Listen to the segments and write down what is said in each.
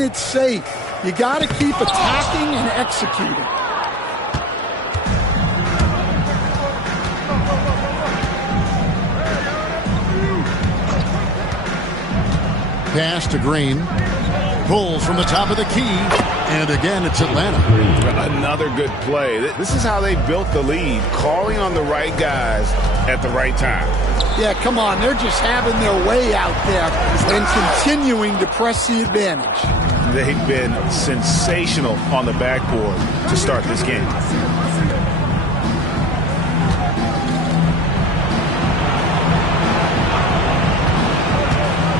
when it's safe. You got to keep attacking and executing. Pass to Green. Pulls from the top of the key. And again, it's Atlanta. Another good play. This is how they built the lead, calling on the right guys at the right time. Yeah, come on. They're just having their way out there and continuing to press the advantage. They've been sensational on the backboard to start this game.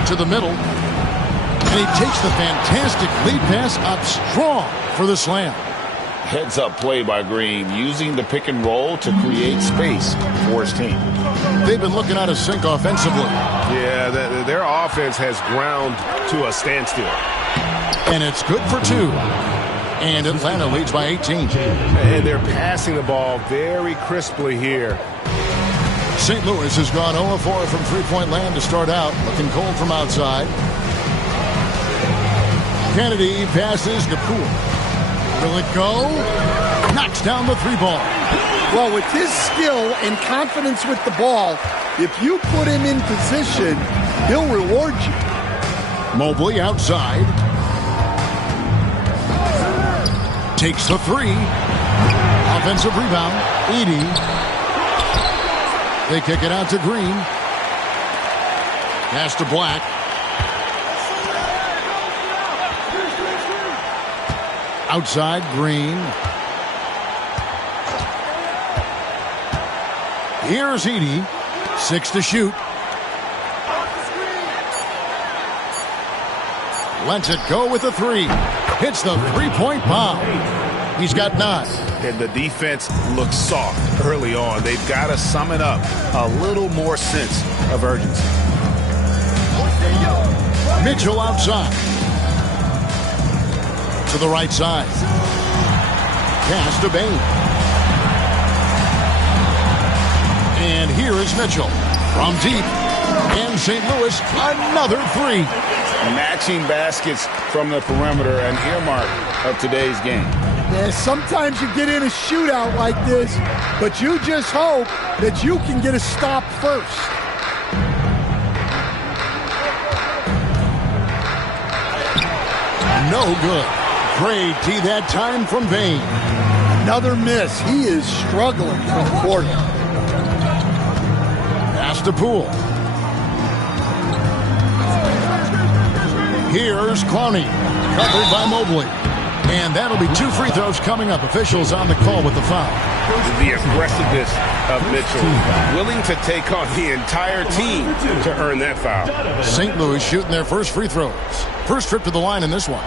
To the middle. And he takes the fantastic lead pass up strong for the slam. Heads-up play by Green, using the pick and roll to create space for his team. They've been looking out of sync offensively. Yeah, their offense has ground to a standstill. And it's good for 2. And Atlanta leads by 18. And they're passing the ball very crisply here. St. Louis has gone 0-4 from three-point land to start out, looking cold from outside. Kennedy passes to Poole. Will it go? Knocks down the 3-ball. Well, with his skill and confidence with the ball, if you put him in position, he'll reward you. Mobley outside. Takes the 3. Offensive rebound. Edey. They kick it out to Green. Pass to Black. Outside, Green. Here's Edey. 6 to shoot. Lets it go with the 3. Hits the 3-point bomb. He's got 9. And the defense looks soft early on. They've got to sum it up. A little more sense of urgency. Mitchell outside. To the right side. Pass to Bain. And here is Mitchell from deep. And St. Louis, another 3. Matching baskets from the perimeter, an earmark of today's game. Yeah, sometimes you get in a shootout like this, but you just hope that you can get a stop first. No good. Great D that time from Bain. Another miss. He is struggling from court. Pass to Poole. Here's Clowney. Covered by Mobley. And that'll be 2 free throws coming up. Officials on the call with the foul. The aggressiveness of Mitchell. Willing to take on the entire team to earn that foul. St. Louis shooting their first free throws. First trip to the line in this one.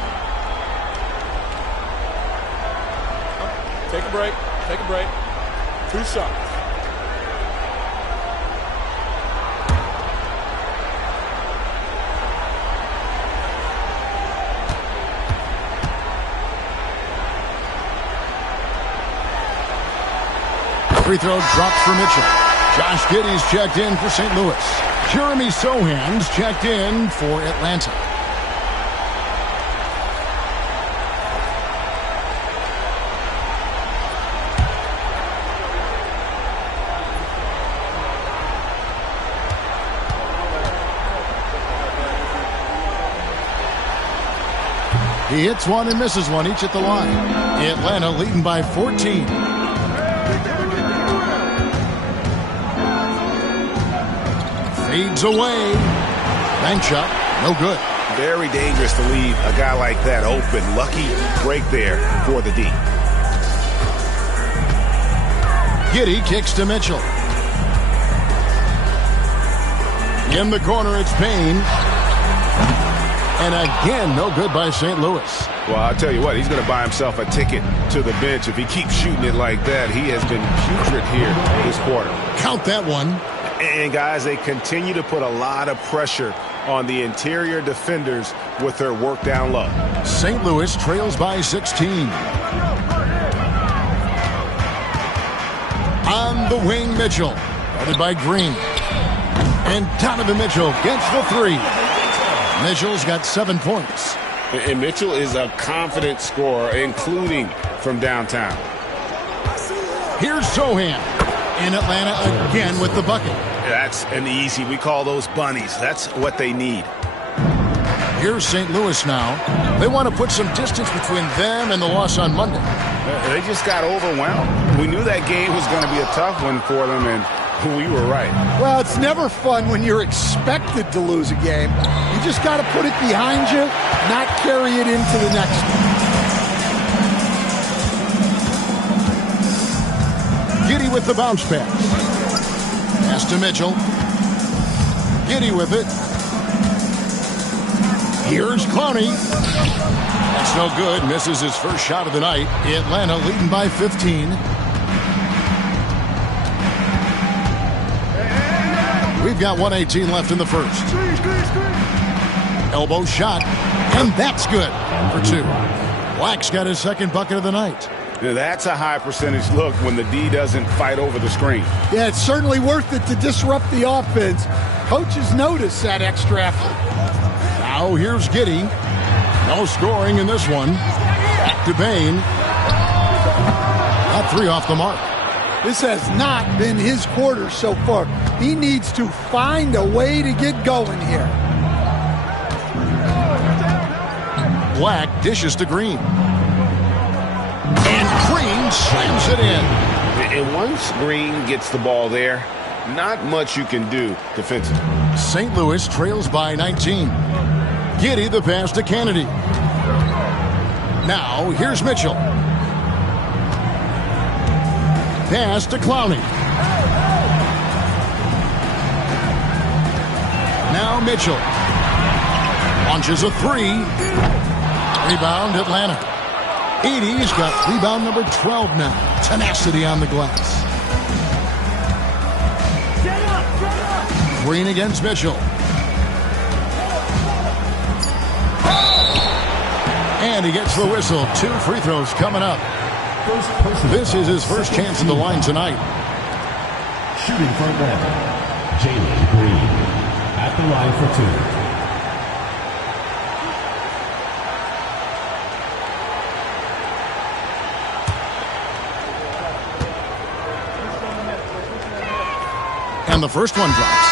Take a break. Take a break. 2 shots. Free throw dropped for Mitchell. Josh Giddey's checked in for St. Louis. Jeremy Sohan's checked in for Atlanta. He hits one and misses one, each at the line. Atlanta leading by 14. Fades away. Bank shot. No good. Very dangerous to leave a guy like that open. Lucky break there for the D. Giddey kicks to Mitchell. In the corner, it's Payne. And again, no good by St. Louis. Well, I'll tell you what, he's going to buy himself a ticket to the bench. If he keeps shooting it like that, he has been putrid here this quarter. Count that one. And, guys, they continue to put a lot of pressure on the interior defenders with their work down low. St. Louis trails by 16. On the wing, Mitchell. Guarded by Green. And Donovan Mitchell gets the 3. Mitchell's got 7 points. And Mitchell is a confident scorer, including from downtown. Here's Sohan. In Atlanta again with the bucket. That's an easy. We call those bunnies. That's what they need. Here's St. Louis now. They want to put some distance between them and the loss on Monday. They just got overwhelmed. We knew that game was going to be a tough one for them, and we were right. Well, it's never fun when you're expected to lose a game. You just got to put it behind you, not carry it into the next one. Giddey with the bounce pass. Pass to Mitchell. Giddey with it. Here's Clowney. That's no good. Misses his first shot of the night. Atlanta leading by 15. We've got 1:18 left in the first. Elbow shot. And that's good for two. Black's got his second bucket of the night. Now, that's a high percentage look when the D doesn't fight over the screen. Yeah, it's certainly worth it to disrupt the offense. Coaches notice that extra effort. Now here's Giddey. No scoring in this one. Back to Bain. Got three off the mark. This has not been his quarter so far. He needs to find a way to get going here. Black dishes to Green. And Green slams it in. And once Green gets the ball there, not much you can do defensively. St. Louis trails by 19. Giddey the pass to Kennedy. Now here's Mitchell. Pass to Clowney. Now Mitchell. Launches a three. Rebound Atlanta. 80's got rebound number 12 now. Tenacity on the glass. Green against Mitchell. And he gets the whistle. 2 free throws coming up. This is his first chance at the line tonight. Shooting for Atlanta, Jalen Green at the line for 2. And the first one drops.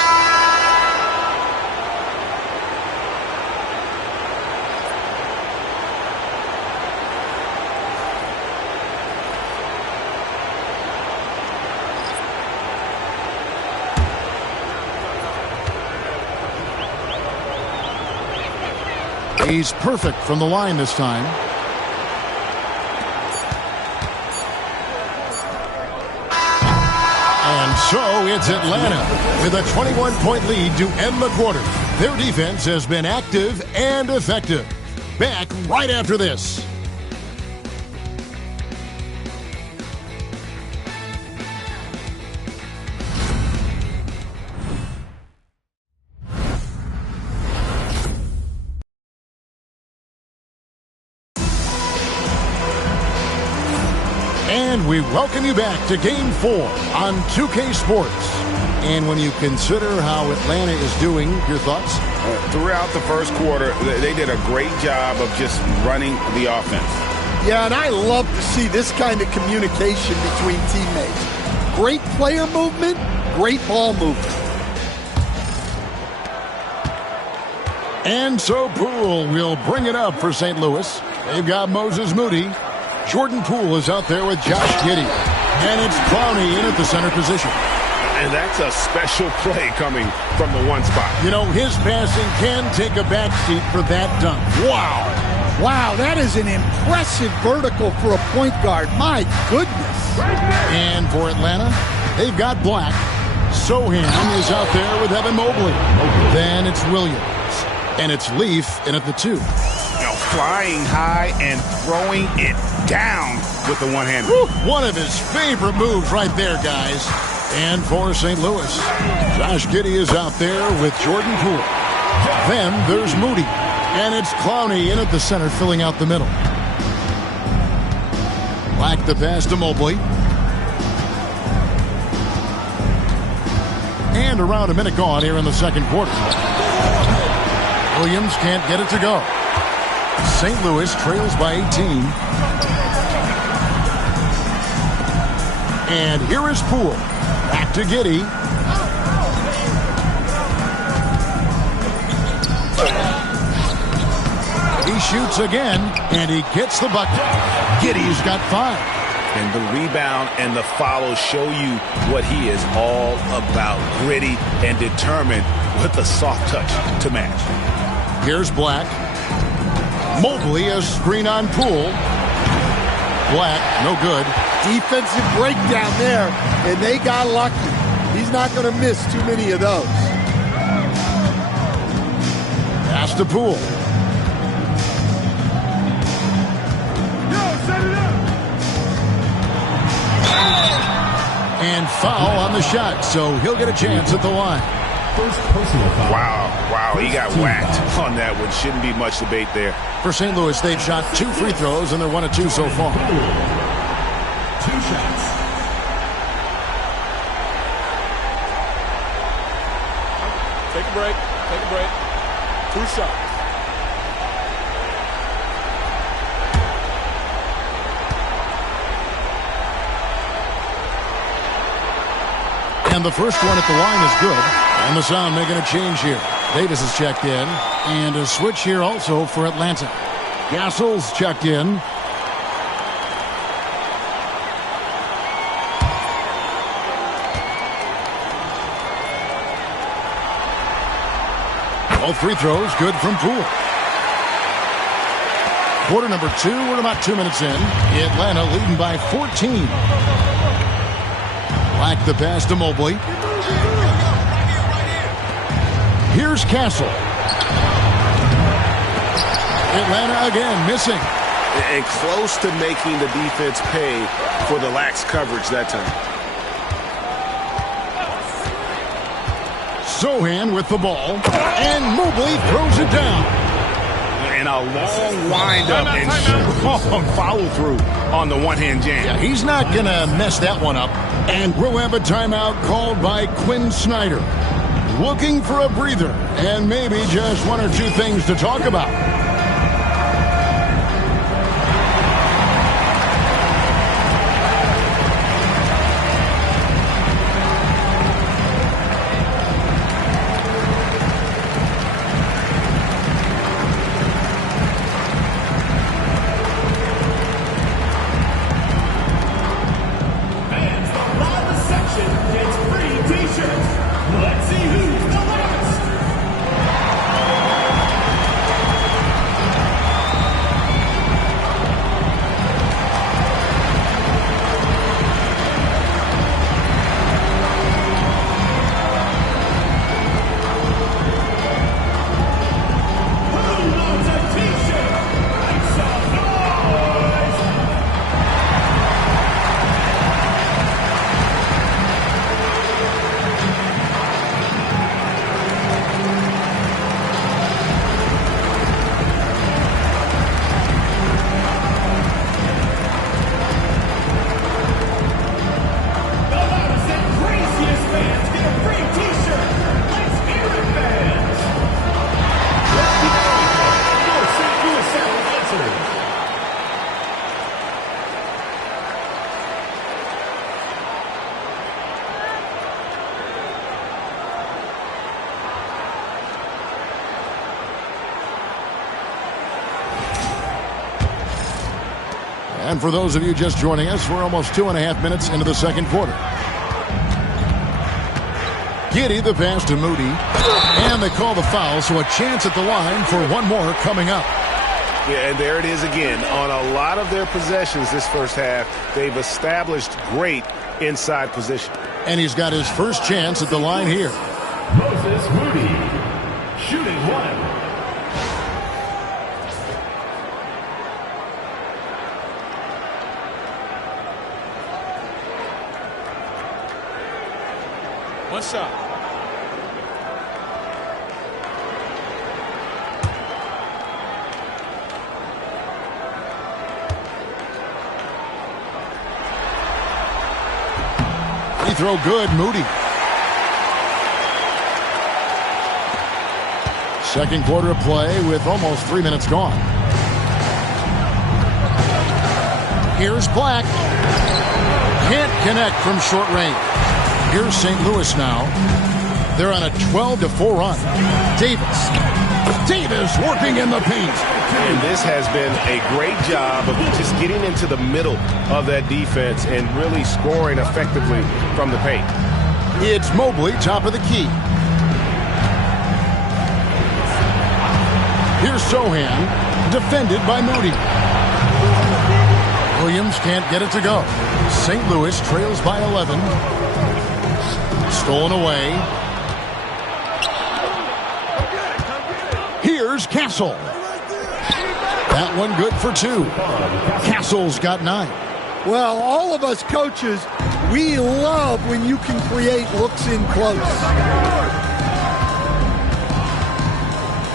He's perfect from the line this time. And so it's Atlanta with a 21-point lead to end the quarter. Their defense has been active and effective. Back right after this. And we welcome you back to Game 4 on 2K Sports. And when you consider how Atlanta is doing, your thoughts? Throughout the first quarter, they did a great job of just running the offense. Yeah, and I love to see this kind of communication between teammates. Great player movement, great ball movement. And so Poole will bring it up for St. Louis. They've got Moses Moody. Jordan Poole is out there with Josh Giddey. And it's Clowney in at the center position. And that's a special play coming from the one spot. You know, his passing can take a backseat for that dunk. Wow. Wow, that is an impressive vertical for a point guard. My goodness. And for Atlanta, they've got Black. Sohan is out there with Evan Mobley. Then it's Williams. And it's Leaf in at the 2. Now flying high and throwing it down with the one-hander. One of his favorite moves right there, guys. And for St. Louis, Josh Giddey is out there with Jordan Poole. Then there's Moody. And it's Clowney in at the center, filling out the middle. Black the pass to Mobley. And around a minute gone here in the second quarter. Williams can't get it to go. St. Louis trails by 18. And here is Poole. Back to Giddey. He shoots again, and he gets the bucket. Giddey's got 5. And the rebound and the follow show you what he is all about. Gritty and determined with a soft touch to match. Here's Black. Mobley, a screen on Poole. Black, no good. Defensive breakdown there, and they got lucky. He's not going to miss too many of those. Pass to Poole. And foul on the shot, so he'll get a chance at the line. First personal foul. Wow, he got whacked on that one. Shouldn't be much debate there. For St. Louis, they've shot 2 free throws, and they're 1 of 2 so far. 2 shots. Take a break. Take a break. 2 shots. And the first one at the line is good. And the Sound making a change here. Davis is checked in. And a switch here also for Atlanta. Gassol's checked in. All free throws good from Poole. Quarter number 2. We're about 2 minutes in. Atlanta leading by 14. Black the pass to Mobley. Here's Castle. Atlanta again missing. And close to making the defense pay for the lax coverage that time. Sohan with the ball. And Mobley throws it down. And a long windup and strong follow-through on the one-hand jam. Yeah, he's not going to mess that one up. And we'll have a timeout called by Quinn Snyder. Looking for a breather and maybe just 1 or 2 things to talk about. And for those of you just joining us, we're almost 2.5 minutes into the second quarter. Giddey the pass to Moody. And they call the foul, so a chance at the line for one more coming up. Yeah, and there it is again. On a lot of their possessions this first half, they've established great inside position. And he's got his first chance at the line here. Moses Moody, shooting 1. One shot. Free throw good, Moody. Second quarter of play with almost 3 minutes gone. Here's Black. Can't connect from short range. Here's St. Louis now. They're on a 12-4 run. Davis working in the paint. And this has been a great job of just getting into the middle of that defense and really scoring effectively from the paint. It's Mobley, top of the key. Here's Sohan, defended by Moody. Williams can't get it to go. St. Louis trails by 11. Stolen away. Here's Castle. That one good for 2. Castle's got 9. Well, all of us coaches, we love when you can create looks in close.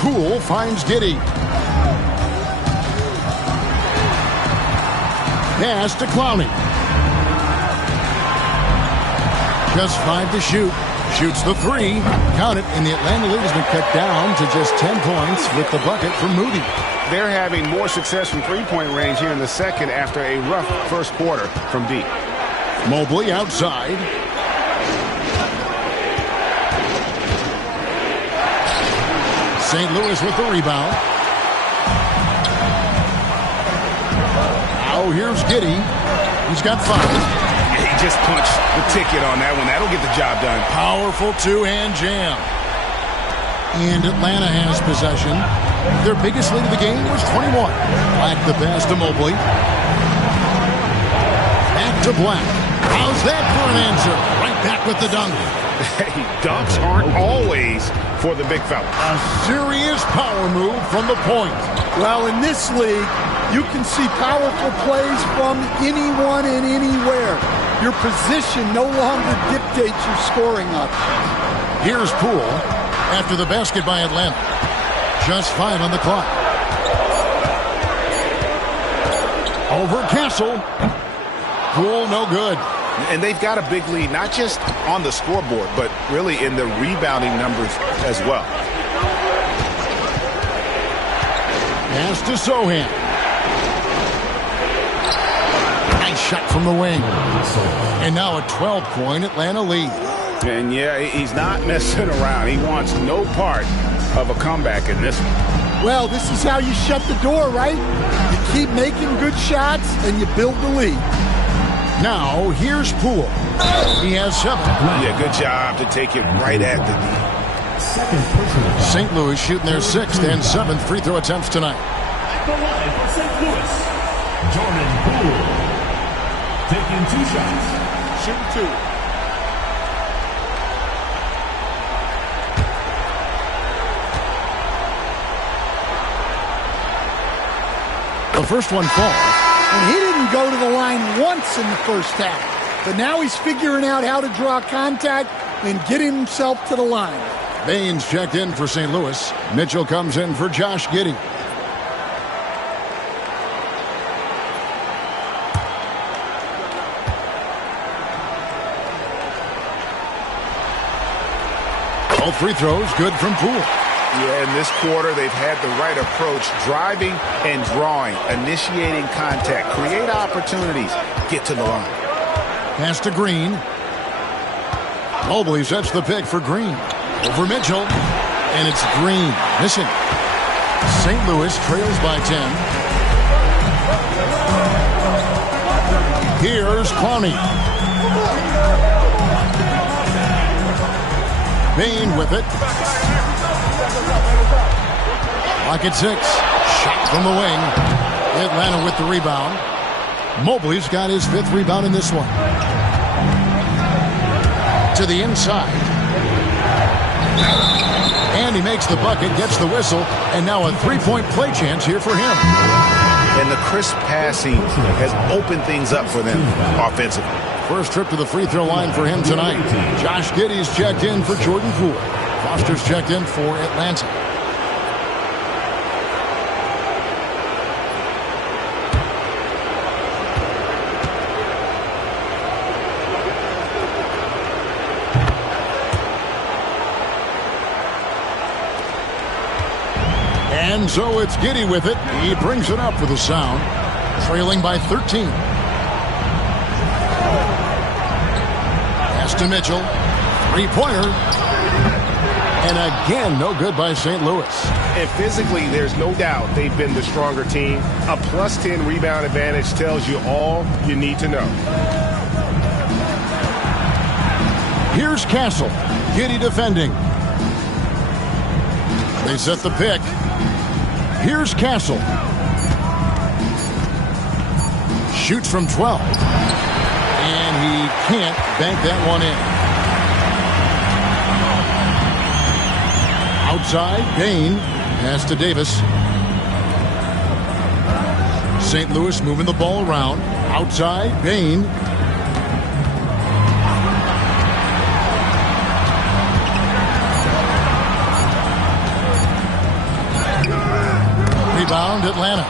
Poole finds Giddey. Pass to Clowney. Just 5 to shoot. Shoots the 3. Count it, and the Atlanta lead has been cut down to just 10 points with the bucket from Moody. They're having more success from three-point range here in the second after a rough first quarter from deep. Mobley outside. St. Louis with the rebound. Now here's Giddey. He's got 5. He just punched the ticket on that one. That'll get the job done. Powerful two-hand jam. And Atlanta has possession. Their biggest lead of the game was 21. Black the pass to Mobley. Back to Black. How's that for an answer? Right back with the dunk. Hey, dunks aren't always for the big fella. A serious power move from the point. Well, in this league, you can see powerful plays from anyone and anywhere. Your position no longer dictates your scoring options. Here's Poole after the basket by Atlanta. Just 5 on the clock. Over Castle. Poole no good. And they've got a big lead, not just on the scoreboard, but really in the rebounding numbers as well. Pass to Sohan. Nice shot from the wing. And now a 12-point Atlanta lead. And yeah, he's not messing around. He wants no part of a comeback in this one. Well, this is how you shut the door, right? You keep making good shots and you build the lead. Now, here's Poole. He has 7. Yeah, good job to take it right at the D. St. Louis shooting their 6th and 7th free throw attempts tonight. The line for St. Louis, Jordan Poole. Taking 2 shots. Shooting 2. The first one falls. And he didn't go to the line once in the first half. But now he's figuring out how to draw contact and get himself to the line. Baines checked in for St. Louis. Mitchell comes in for Josh Giddey. All free throws good from Poole. Yeah, in this quarter, they've had the right approach, driving and drawing, initiating contact, create opportunities, get to the line. Pass to Green. Mobley sets the pick for Green. Over Mitchell. And it's Green. Missing. St. Louis trails by 10. Here's Clowney. Bain with it. Lock at 6. Shot from the wing. Atlanta with the rebound. Mobley's got his 5th rebound in this one. To the inside. And he makes the bucket, gets the whistle, and now a 3-point play chance here for him. And the crisp passing has opened things up for them offensively. First trip to the free throw line for him tonight. Josh Giddey's checked in for Jordan Poole. Foster's checked in for Atlanta. And so it's Giddey with it. He brings it up for the Sound, trailing by 13. Pass to Mitchell. Three-pointer. And again, no good by St. Louis. And physically, there's no doubt they've been the stronger team. A plus 10 rebound advantage tells you all you need to know. Here's Castle. Giddey defending. They set the pick. Here's Castle. Shoots from 12. And he can't bank that one in. Outside, Bain. Pass to Davis. St. Louis moving the ball around. Outside, Bain. Rebound, Atlanta.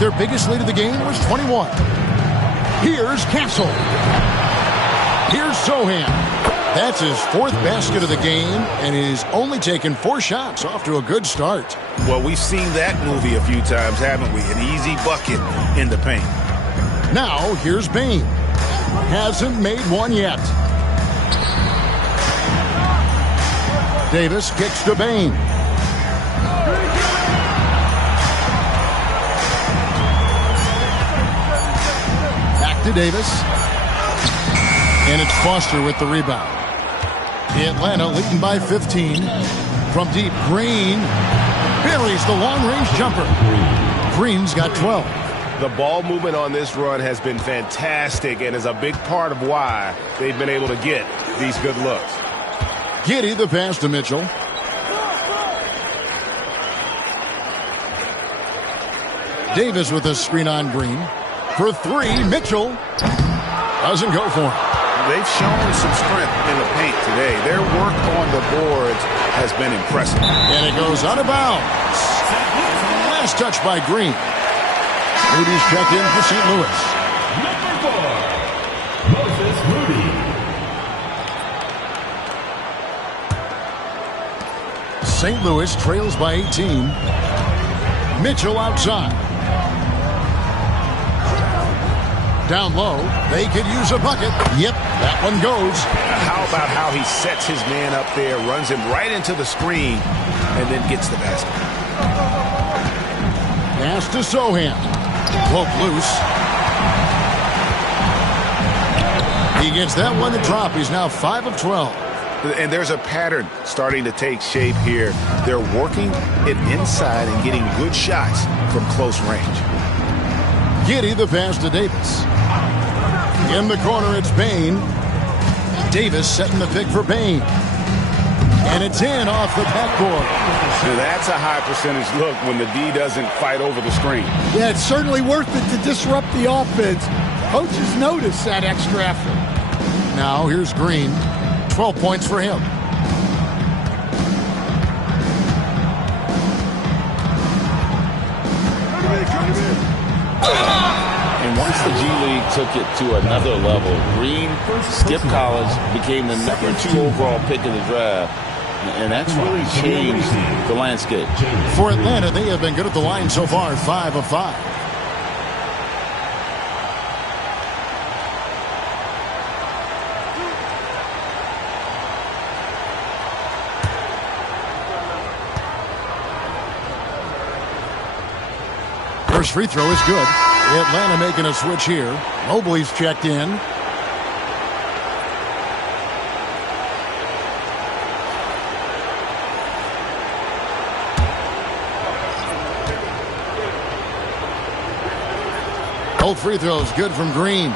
Their biggest lead of the game was 21. Here's Castle. Here's Sohan. That's his fourth basket of the game, and he's only taken 4 shots. Off to a good start. Well, we've seen that movie a few times, haven't we? An easy bucket in the paint. Now, here's Bain. Hasn't made one yet. Davis kicks to Bain. Back to Davis. And it's Foster with the rebound. Atlanta leading by 15. From deep, Green buries the long-range jumper. Green's got 12. The ball movement on this run has been fantastic and is a big part of why they've been able to get these good looks. Giddey the pass to Mitchell. Davis with a screen on Green. For 3, Mitchell doesn't go for him. They've shown some strength in the paint today. Their work on the boards has been impressive. And it goes out of bounds. Last touch by Green. Moody's checked in for St. Louis. Number 4, Moses Moody. St. Louis trails by 18. Mitchell outside. Down low, they could use a bucket. Yep, that one goes. How about how he sets his man up there, runs him right into the screen, and then gets the basket. Pass to Sohan. Poke loose. He gets that one to drop. He's now 5 of 12. And there's a pattern starting to take shape here. They're working it inside and getting good shots from close range. Giddey the pass to Davis. In the corner, it's Bain. Davis setting the pick for Bain. And it's in off the backboard. So that's a high percentage look when the D doesn't fight over the screen. Yeah, it's certainly worth it to disrupt the offense. Coaches notice that extra effort. Now here's Green. 12 points for him. And once the G League took it to another level, Green skipped college, became the number 2 overall pick in the draft, and that's really changed the landscape. For Atlanta, they have been good at the line so far, 5 of 5. First free throw is good. Atlanta making a switch here. Mobley's checked in. Both free throws good from Green.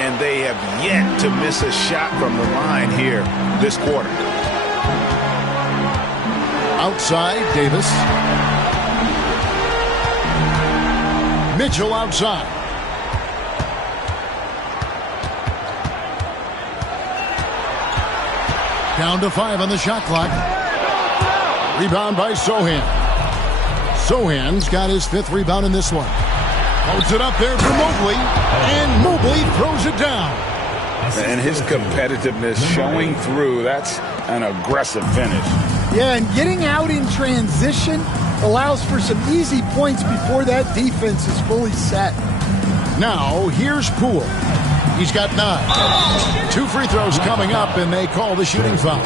And they have yet to miss a shot from the line here this quarter. Outside, Davis. Mitchell outside. Down to 5 on the shot clock. Rebound by Sohan. Sohan's got his 5th rebound in this one. Holds it up there for Mobley. And Mobley throws it down. And his competitiveness showing through. That's an aggressive finish. Yeah, and getting out in transition allows for some easy points before that defense is fully set. Now, here's Poole. He's got 9. 2 free throws coming up, and they call the shooting foul.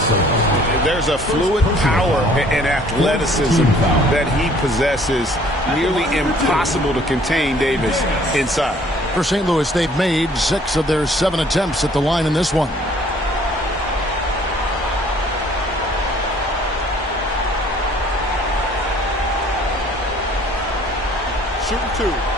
There's a fluid power and athleticism that he possesses. Nearly impossible to contain Davis inside. For St. Louis, they've made 6 of their 7 attempts at the line in this one. Shooting 2.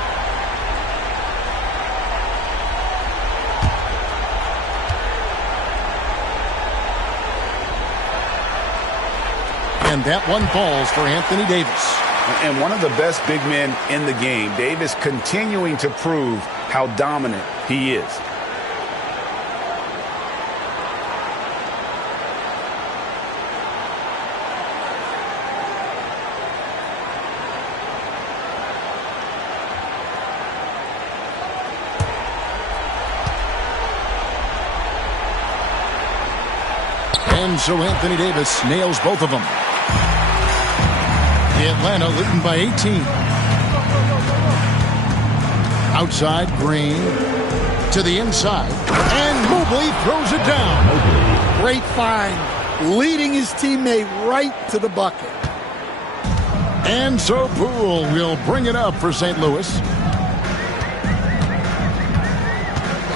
And that one falls for Anthony Davis. And one of the best big men in the game, Davis continuing to prove how dominant he is. And so Anthony Davis nails both of them. Atlanta leading by 18. Outside, Green to the inside. And Mobley throws it down. Great find. Leading his teammate right to the bucket. And so Poole will bring it up for St. Louis.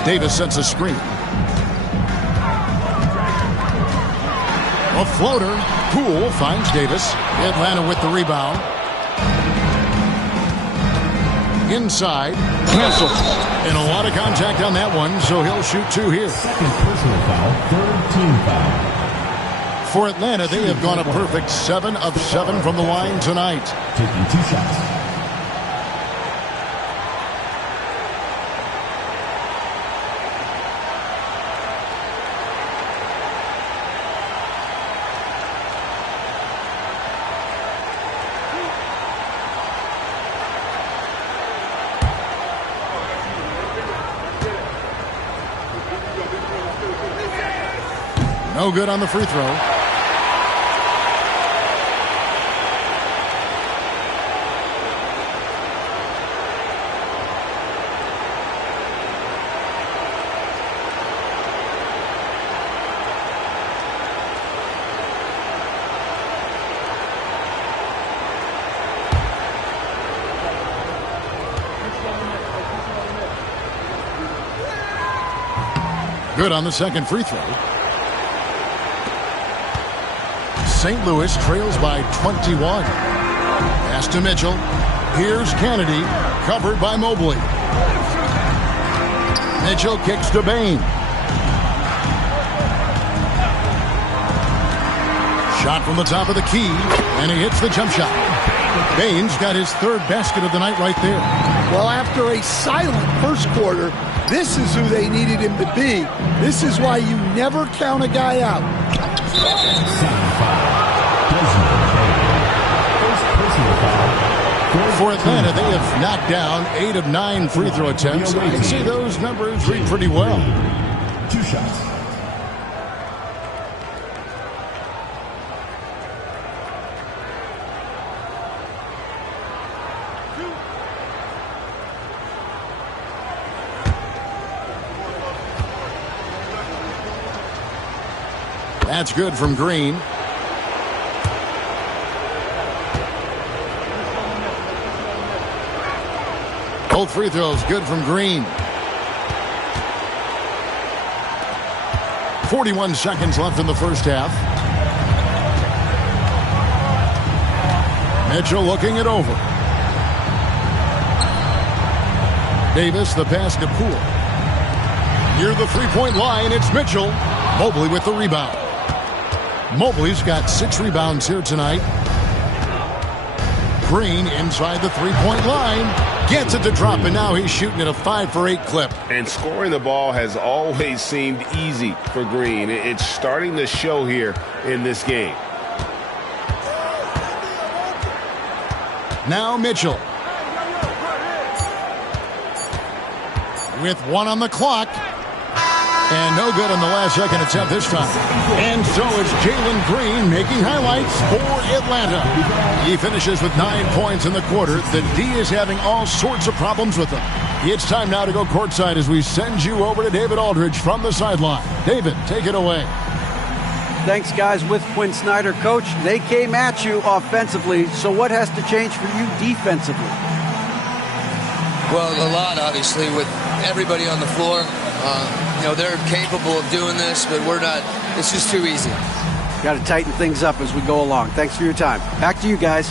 Davis sets a screen. A floater. Poole finds Davis. Atlanta with the rebound. Inside. Cancel. And a lot of contact on that one, so he'll shoot 2 here. Second personal foul, third team foul. For Atlanta, they have gone a perfect 7 of 7 from the line tonight. Taking 2 shots. No good on the free throw. Good on the second free throw. St. Louis trails by 21. Pass to Mitchell. Here's Kennedy, covered by Mobley. Mitchell kicks to Bain. Shot from the top of the key, and he hits the jump shot. Bain's got his 3rd basket of the night right there. Well, after a silent first quarter, this is who they needed him to be. This is why you never count a guy out. For Atlanta, they have knocked down 8 of 9 free throw attempts. I'd say those numbers read pretty well. 2 shots. That's good from Green. Both free throws good from Green. 41 seconds left in the first half. Mitchell looking it over. Davis, the pass to Poole. Near the three-point line, it's Mitchell. Mobley with the rebound. Mobley's got 6 rebounds here tonight. Green inside the three-point line. Gets it to drop, and now he's shooting at a 5 for 8 clip. And scoring the ball has always seemed easy for Green. It's starting to show here in this game. Now Mitchell. With 1 on the clock. And no good on the last second attempt this time. And so it's Jalen Green making highlights for Atlanta. He finishes with 9 points in the quarter. The D is having all sorts of problems with him. It's time now to go courtside as we send you over to David Aldridge from the sideline. David, take it away. Thanks, guys. With Quinn Snyder, Coach, they came at you offensively, so what has to change for you defensively? Well, a lot, obviously, with everybody on the floor. They're capable of doing this, but we're not. It's just too easy. Got to tighten things up as we go along. Thanks for your time. Back to you guys.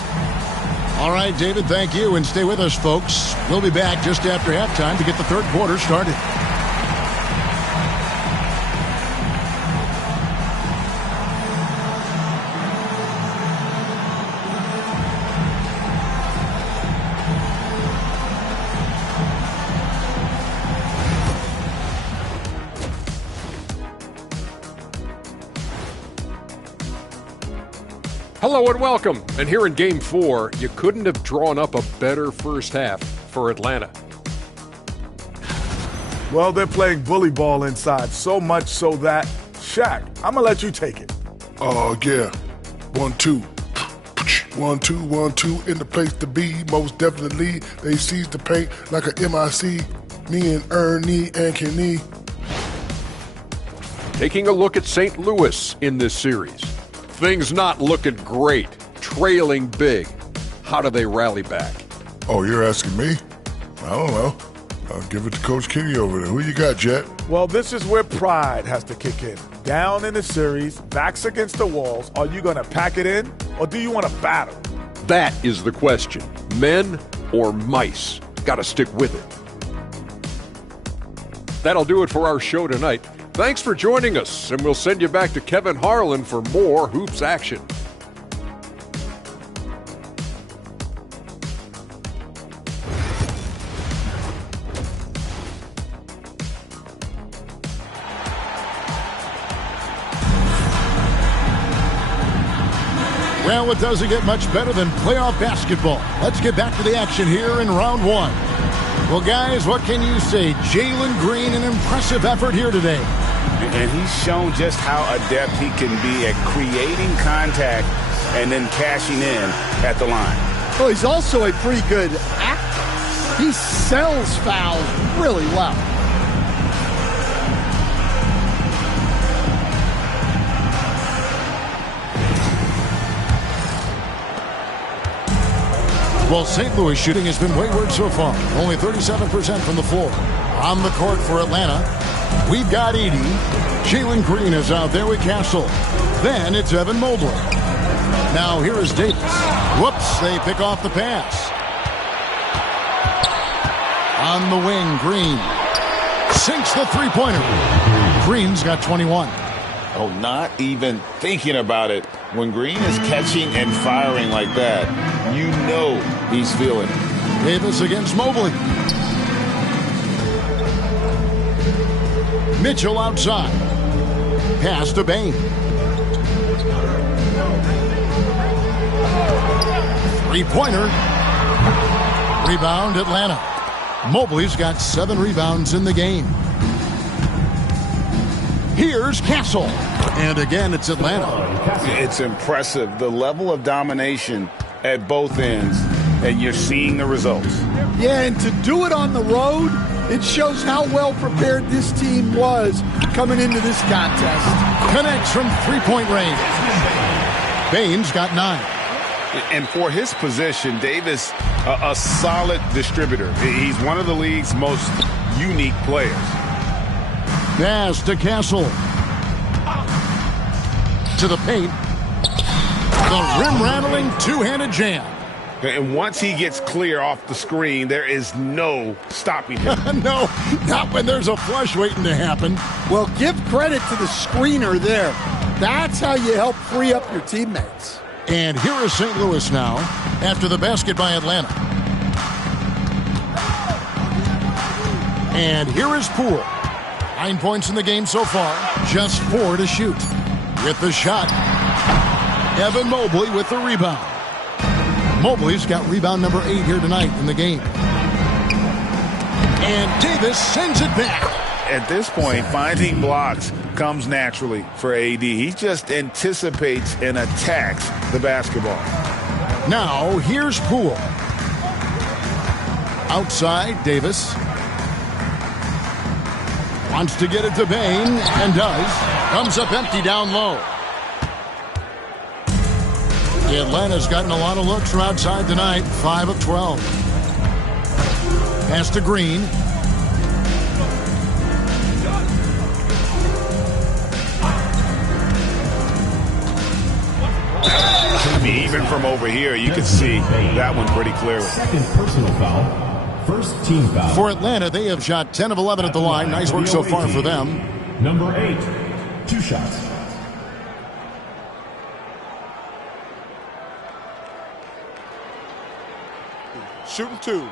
All right, David, thank you, and stay with us, folks. We'll be back just after halftime to get the third quarter started. Hello and welcome. And here in Game 4, you couldn't have drawn up a better first half for Atlanta. Well, they're playing bully ball inside, so much so that, Shaq, I'm going to let you take it. Oh, yeah. 1-2. 1-2, 1-2 in the place to be. Most definitely, they seize the paint like a MIC. Me and Ernie and Kenny. Taking a look at St. Louis in this series. Things not looking great, trailing big. How do they rally back? Oh, you're asking me? I don't know. I'll give it to Coach Kenny over there. Who you got, Jet? Well, this is where pride has to kick in. Down in the series, backs against the walls, are you going to pack it in or do you want to battle? That is the question. Men or mice? Got to stick with it. That'll do it for our show tonight. Thanks for joining us, and we'll send you back to Kevin Harlan for more Hoops action. Well, it doesn't get much better than playoff basketball. Let's get back to the action here in round one. Well, guys, what can you say? Jalen Green, an impressive effort here today. And he's shown just how adept he can be at creating contact and then cashing in at the line. Well, he's also a pretty good actor. He sells fouls really well. Well, St. Louis shooting has been wayward so far. Only 37% from the floor. On the court for Atlanta, we've got Edey. Jalen Green is out there with Castle. Then it's Evan Mobley. Now here is Davis. Whoops, they pick off the pass. On the wing, Green sinks the three-pointer. Green's got 21. Oh, not even thinking about it. When Green is catching and firing like that, you know he's feeling it. Davis against Mobley. Mitchell outside. Pass to Bain. Three-pointer. Rebound, Atlanta. Mobley's got 7 rebounds in the game. Here's Castle. And again, it's Atlanta. It's impressive, the level of domination at both ends, and you're seeing the results. Yeah, and to do it on the road, it shows how well prepared this team was coming into this contest. Connects from three-point range. Bain's got 9. And for his position, Davis, a solid distributor. He's one of the league's most unique players. Pass to Castle. To the paint. The rim-rattling two-handed jam. And once he gets clear off the screen, there is no stopping him. No, not when there's a flush waiting to happen. Well, give credit to the screener there. That's how you help free up your teammates. And here is St. Louis now after the basket by Atlanta. And here is Poole. 9 points in the game so far, just 4 to shoot. With the shot, Evan Mobley with the rebound. Mobley's got rebound number 8 here tonight in the game. And Davis sends it back. At this point, finding blocks comes naturally for AD. He just anticipates and attacks the basketball. Now, here's Poole. Outside, Davis. Wants to get it to Bain, and does. Comes up empty down low. Atlanta's gotten a lot of looks from outside tonight. 5 of 12. Pass to Green. I mean, even from over here, you can see that one pretty clearly. Second personal foul. First team foul. For Atlanta, they have shot 10 of 11 at the line. Nice work so far for them. Number 8, 2 shots. Shooting 2.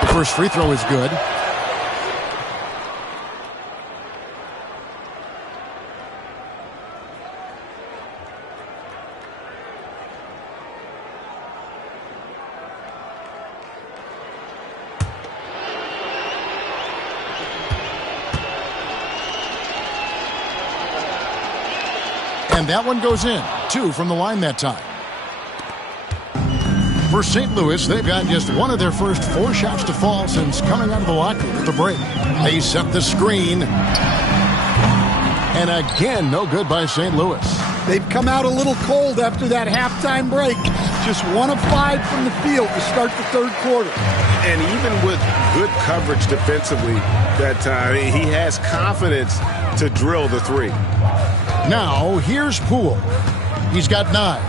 The first free throw is good. And that one goes in. 2 from the line that time. For St. Louis, they've got just one of their first 4 shots to fall since coming out of the locker room at the break. They set the screen. And again, no good by St. Louis. They've come out a little cold after that halftime break. Just 1 of 5 from the field to start the third quarter. And even with good coverage defensively that time, he has confidence to drill the 3. Now, here's Poole. He's got 9.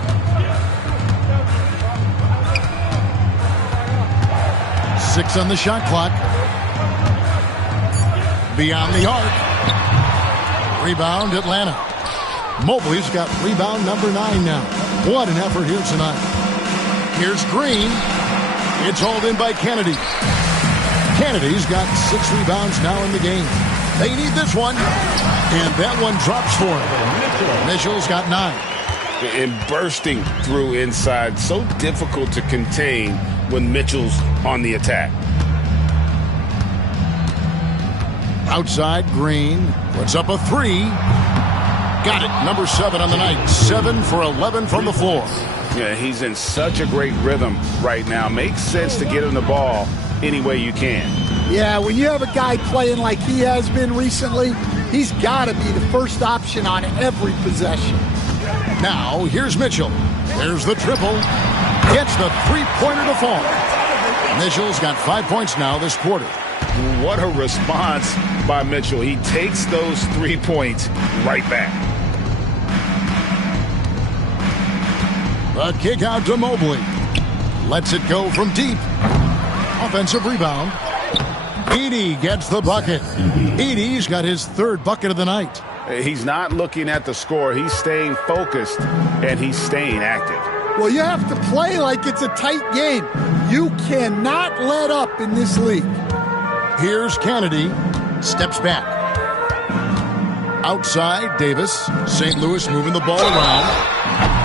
Six on the shot clock. Beyond the arc. Rebound, Atlanta. Mobley's got rebound number 9 now. What an effort here tonight. Here's Green. It's hauled in by Kennedy. Kennedy's got 6 rebounds now in the game. They need this one. And that one drops for him. Mitchell's got 9. And bursting through inside. So difficult to contain when Mitchell's on the attack. Outside, Green puts up a 3. Got it. Number 7 on the night. 7 for 11 from the floor. Yeah, he's in such a great rhythm right now. Makes sense to get him the ball any way you can. Yeah, when you have a guy playing like he has been recently, he's got to be the first option on every possession. Now, here's Mitchell. There's the triple. Gets the three-pointer to fall. Mitchell's got 5 points now this quarter. What a response by Mitchell. He takes those 3 points right back. The kick out to Mobley. Lets it go from deep. Offensive rebound. Edey gets the bucket. Edey's got his 3rd bucket of the night. He's not looking at the score. He's staying focused, and he's staying active. Well, you have to play like it's a tight game. You cannot let up in this league. Here's Kennedy. Steps back. Outside, Davis. St. Louis moving the ball around.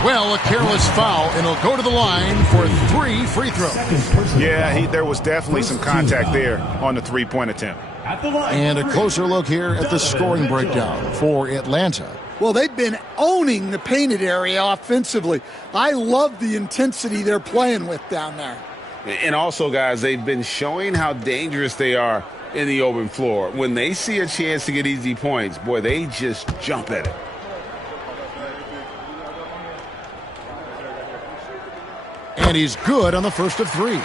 Well, a careless foul, and he'll go to the line for 3 free throws. Yeah, there was definitely some contact there on the 3-point attempt. And a closer look here at the scoring breakdown for Atlanta. Well, they've been owning the painted area offensively. I love the intensity they're playing with down there. And also, guys, they've been showing how dangerous they are in the open floor. When they see a chance to get easy points, boy, they just jump at it. And he's good on the first of 3.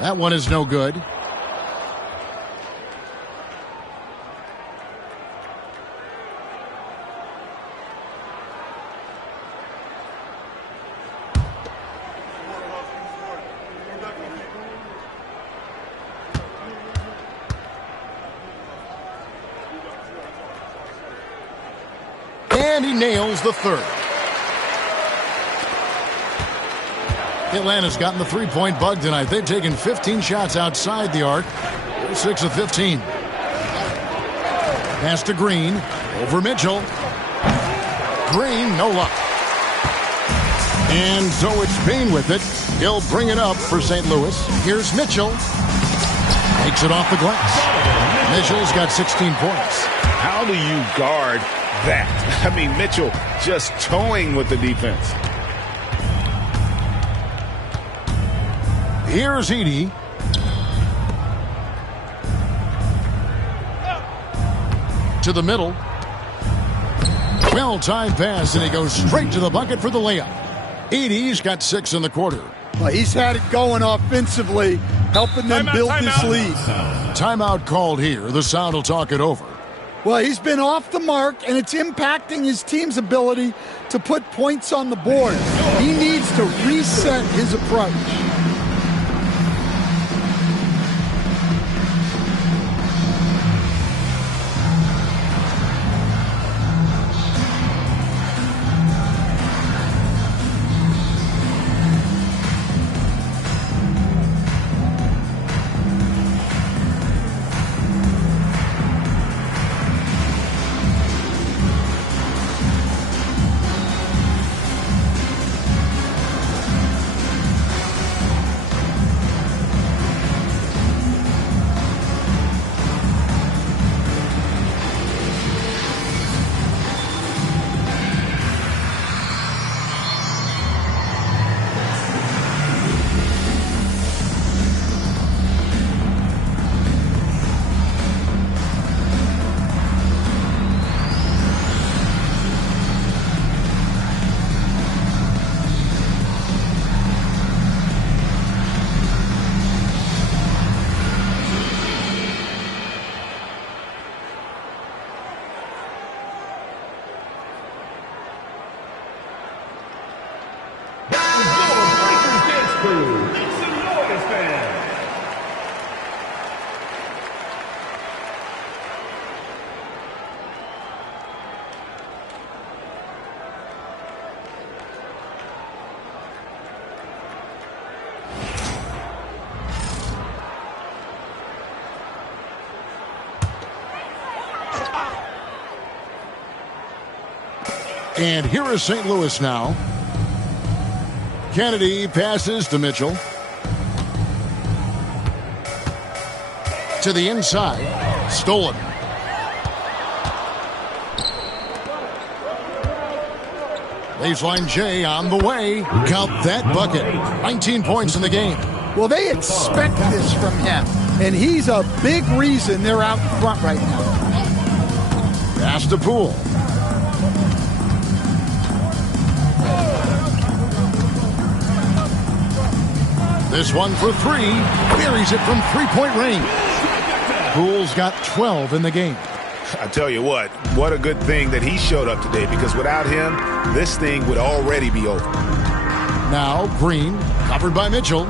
That one is no good. he nails the third. Atlanta's gotten the three-point bug tonight. They've taken 15 shots outside the arc. 6 of 15. Pass to Green. Over Mitchell. Green, no luck. And so it's Payne with it. He'll bring it up for St. Louis. Here's Mitchell. Takes it off the glass. Mitchell's got 16 points. How do you guard that? I mean, Mitchell just towing with the defense. Here's Edey. To the middle. Well-timed pass, and he goes straight to the bucket for the layup. Edey's got 6 in the quarter. Well, he's had it going offensively, helping them build this lead. Timeout called here. The Sound will talk it over. Well, he's been off the mark, and it's impacting his team's ability to put points on the board. He needs to reset his approach. And here is St. Louis now. Kennedy passes to Mitchell. To the inside. Stolen. Baseline J on the way. Count that bucket. 19 points in the game. Well, they expect this from him, and he's a big reason they're out in front right now. Pass to Poole. This one for three. Buries it from three-point range. Poole's got 12 in the game. I tell you what a good thing that he showed up today, because without him, this thing would already be over. Now Green, covered by Mitchell.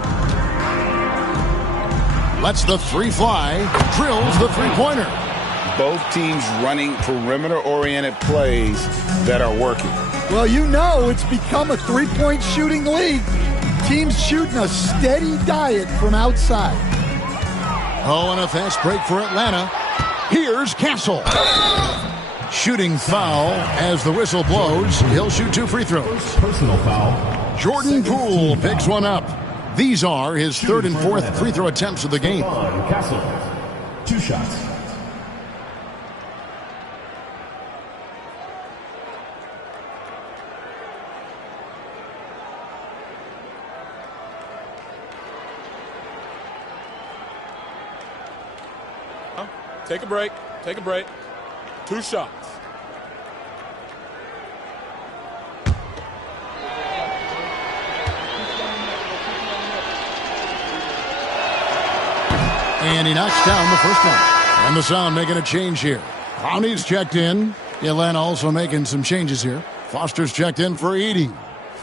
Lets the three fly. Drills the three-pointer. Both teams running perimeter-oriented plays that are working. Well, you know it's become a three-point shooting league. Teams shooting a steady diet from outside. Oh, and a fast break for Atlanta. Here's Castle. Shooting foul as the whistle blows. He'll shoot 2 free throws. Personal foul. Jordan Poole picks one up. These are his third and fourth free throw attempts of the game. Castle. 2 shots. Take a break. Take a break. 2 shots. And he knocks down the first one. And the Sound making a change here. Clowney's checked in. Atlanta also making some changes here. Foster's checked in for Edey.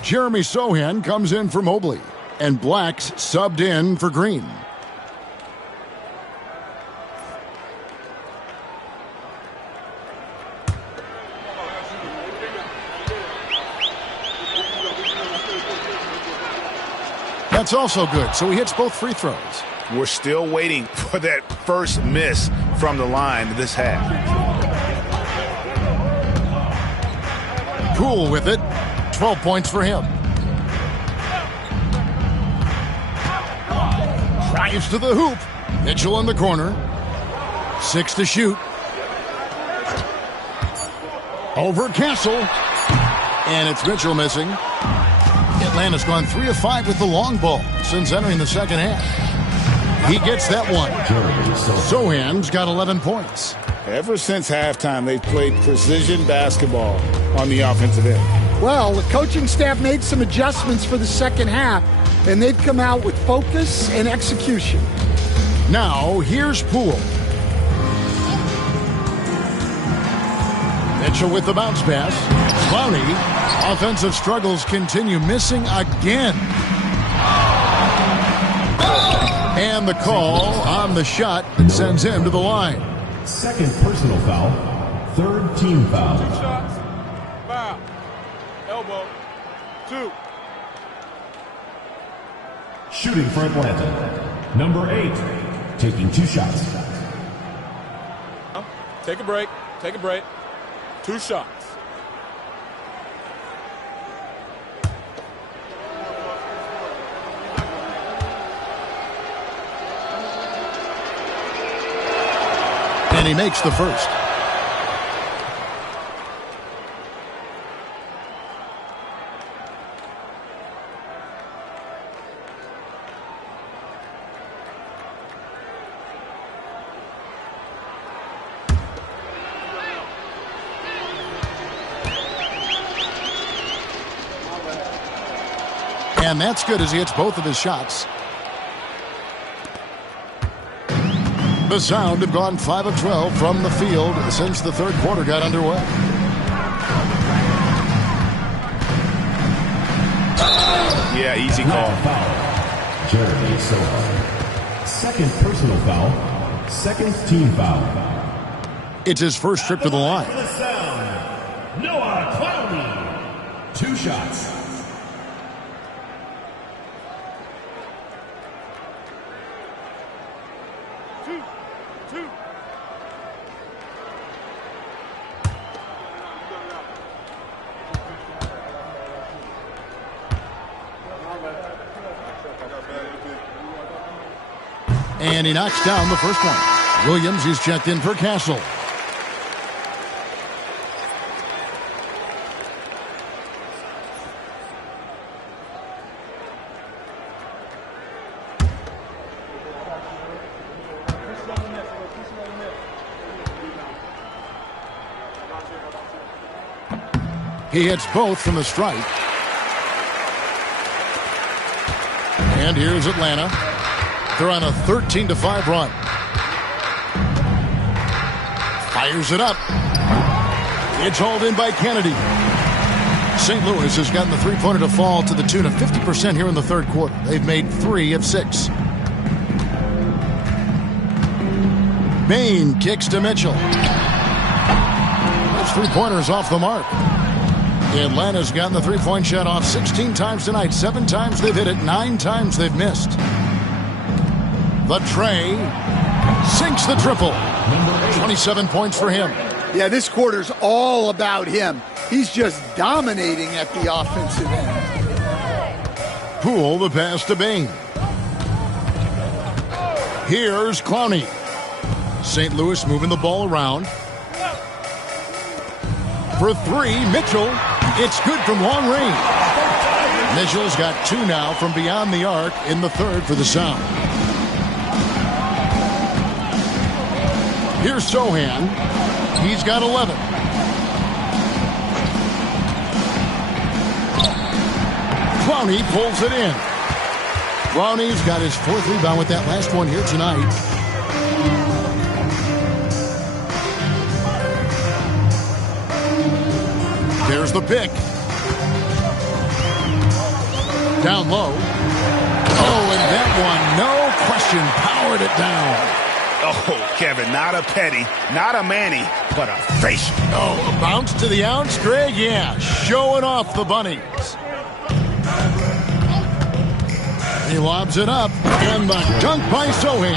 Jeremy Sohan comes in for Mobley. And Black's subbed in for Green. That's also good, so he hits both free throws. We're still waiting for that first miss from the line this half. Poole with it. 12 points for him. Drives to the hoop. Mitchell in the corner. 6 to shoot. Over Castle. And it's Mitchell missing. Atlanta's gone 3 of 5 with the long ball since entering the second half. He gets that one. Sohan's got 11 points. Ever since halftime, they've played precision basketball on the offensive end. Well, the coaching staff made some adjustments for the second half, and they've come out with focus and execution. Now, here's Poole. Mitchell with the bounce pass. Clowney. Offensive struggles continue, missing again. And the call on the shot that sends him to the line. Second personal foul. Third team foul. 2 shots. Foul. Elbow. 2. Shooting for Atlanta. Number 8. Taking 2 shots. Take a break. Take a break. 2 shots. And he makes the first. And that's good as he hits both of his shots. The Sound have gone 5 of 12 from the field since the third quarter got underway. Yeah, easy call. Jeremy Sohan. Second personal foul. Second team foul. It's his first trip to the line. The Sound. Noah Clowney. 2 shots. And he knocks down the first one. Williams is checked in for Castle. He hits both from the stripe. And here's Atlanta. They're on a 13-5 run. Fires it up. It's hauled in by Kennedy. St. Louis has gotten the three-pointer to fall to the tune of 50% here in the third quarter. They've made 3 of 6. Bain kicks to Mitchell. Those three-pointers off the mark. Atlanta's gotten the three-point shot off 16 times tonight. 7 times they've hit it. 9 times they've missed. The tray sinks the triple. 27 points for him. Yeah, this quarter's all about him. He's just dominating at the offensive end. Poole the pass to Bain. Here's Clowney. St. Louis moving the ball around. For 3, Mitchell. It's good from long range. Mitchell's got 2 now from beyond the arc in the third for the Sound. Here's Sohan. He's got 11. Clowney pulls it in. Clowney's got his 4th rebound with that last one here tonight. There's the pick. Down low. Oh, and that one, no question, powered it down. Oh, Kevin, not a Petty, not a Manny, but a face. Oh, a bounce to the ounce, Greg? Yeah, showing off the bunnies. He lobs it up, and the dunk by Sohan.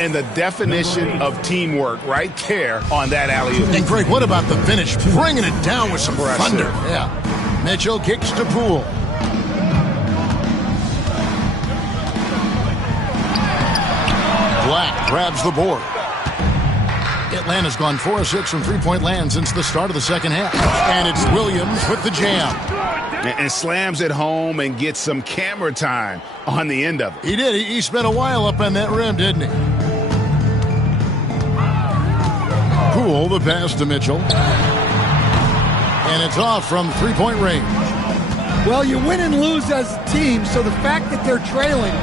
And the definition of teamwork right there on that alley-oop. And Greg, what about the finish? Bringing it down with some thunder. Yeah. Mitchell kicks to Poole. Black grabs the board. Atlanta's gone 4 of 6 from three-point land since the start of the second half. And it's Williams with the jam. And slams it home and gets some camera time on the end of it. He did. He spent a while up on that rim, didn't he? Poole, the pass to Mitchell. And it's off from three-point range. Well, you win and lose as a team, so the fact that they're trailing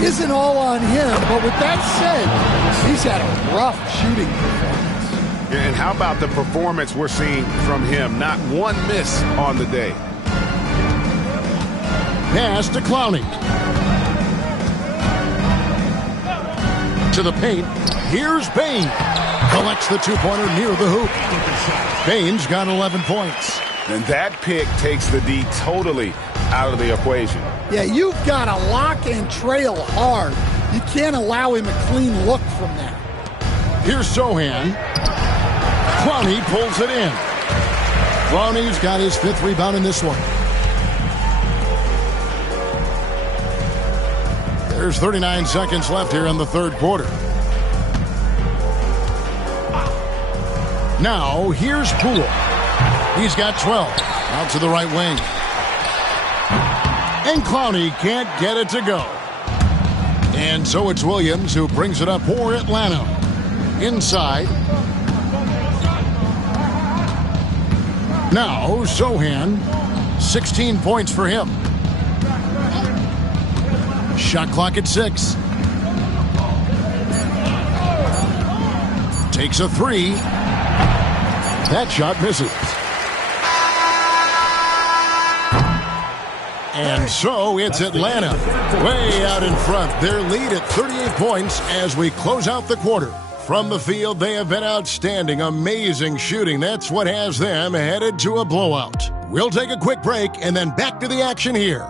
isn't all on him. But with that said, he's had a rough shooting performance. And how about the performance we're seeing from him? Not one miss on the day. Pass to Clowney. To the paint. Here's Bain. Collects the two-pointer near the hoop. Bain's got 11 points. And that pick takes the D totally out of the equation. Yeah, you've got to lock and trail hard. You can't allow him a clean look from that. Here's Sohan. Clowney pulls it in. Clowney's got his 5th rebound in this one. There's 39 seconds left here in the third quarter. Now, here's Poole. He's got 12. Out to the right wing. And Clowney can't get it to go. And so it's Williams who brings it up for Atlanta. Inside. Now, Sohan. 16 points for him. Shot clock at 6. Takes a 3. That shot misses. And so it's Atlanta way out in front. Their lead at 38 points as we close out the quarter. From the field, they have been outstanding, amazing shooting. That's what has them headed to a blowout. We'll take a quick break and then back to the action here.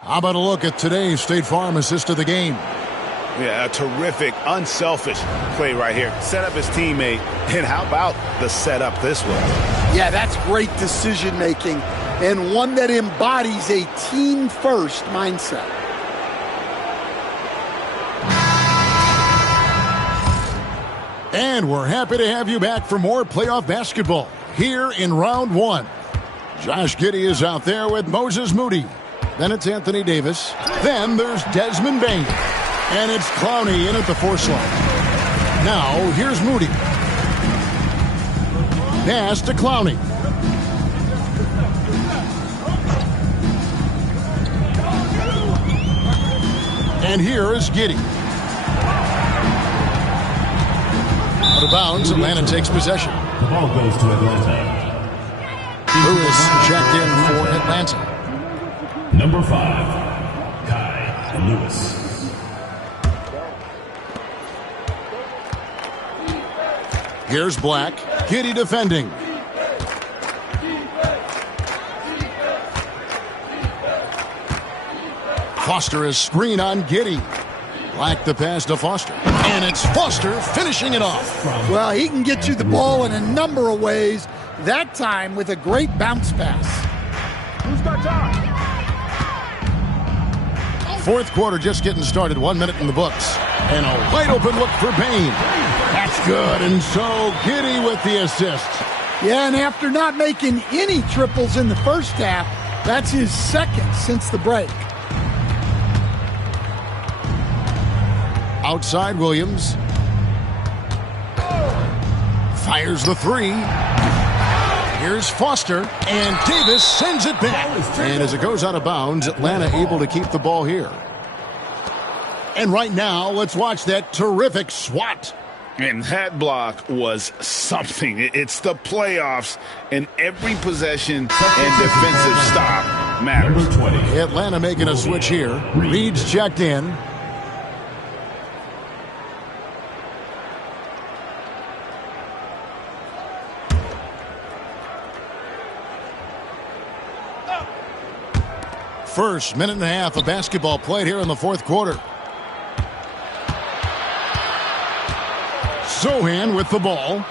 How about a look at today's State Farm assist of the game? Yeah, a terrific, unselfish play right here. Set up his teammate, and how about the setup this way? Yeah, that's great decision-making, and one that embodies a team-first mindset. And we're happy to have you back for more playoff basketball here in round 1. Josh Giddey is out there with Moses Moody. Then it's Anthony Davis. Then there's Desmond Bain. And it's Clowney in at the 4 slot. Now, here's Moody. Pass to Clowney. And here is Giddey. Out of bounds, Atlanta takes possession. The ball goes to Atlanta. Lewis checked in for Atlanta. Number 5, Kai Lewis. Here's Black. Giddey defending. Foster is screen on Giddey. Black the pass to Foster. And it's Foster finishing it off. Well, he can get you the ball in a number of ways. That time with a great bounce pass. Who's got time? Fourth quarter just getting started. 1 minute in the books. And a wide open look for Bain. That's good. And so Giddey with the assist. Yeah, and after not making any triples in the first half, that's his second since the break. Outside Williams. Fires the 3. Here's Foster, and Davis sends it back. And as it goes out of bounds, Atlanta able to keep the ball here. And right now, let's watch that terrific swat. And that block was something. It's the playoffs, and every possession and defensive stop matters. Number 20. Atlanta making a switch here. Reed's checked in. First minute and a half of basketball played here in the fourth quarter. Sohan with the ball.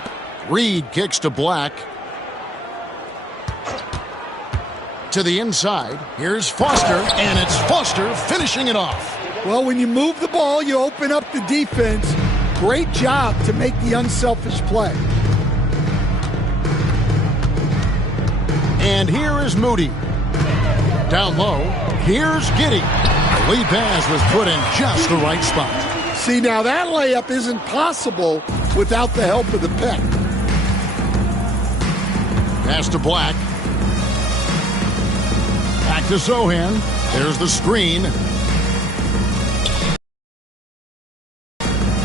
Reed kicks to Black. To the inside. Here's Foster, and it's Foster finishing it off. Well, when you move the ball, you open up the defense. Great job to make the unselfish play. And here is Moody. Down low, here's Giddey. The lead pass was put in just the right spot. See, now that layup isn't possible without the help of the pick. Pass to Black. Back to Sohan. There's the screen.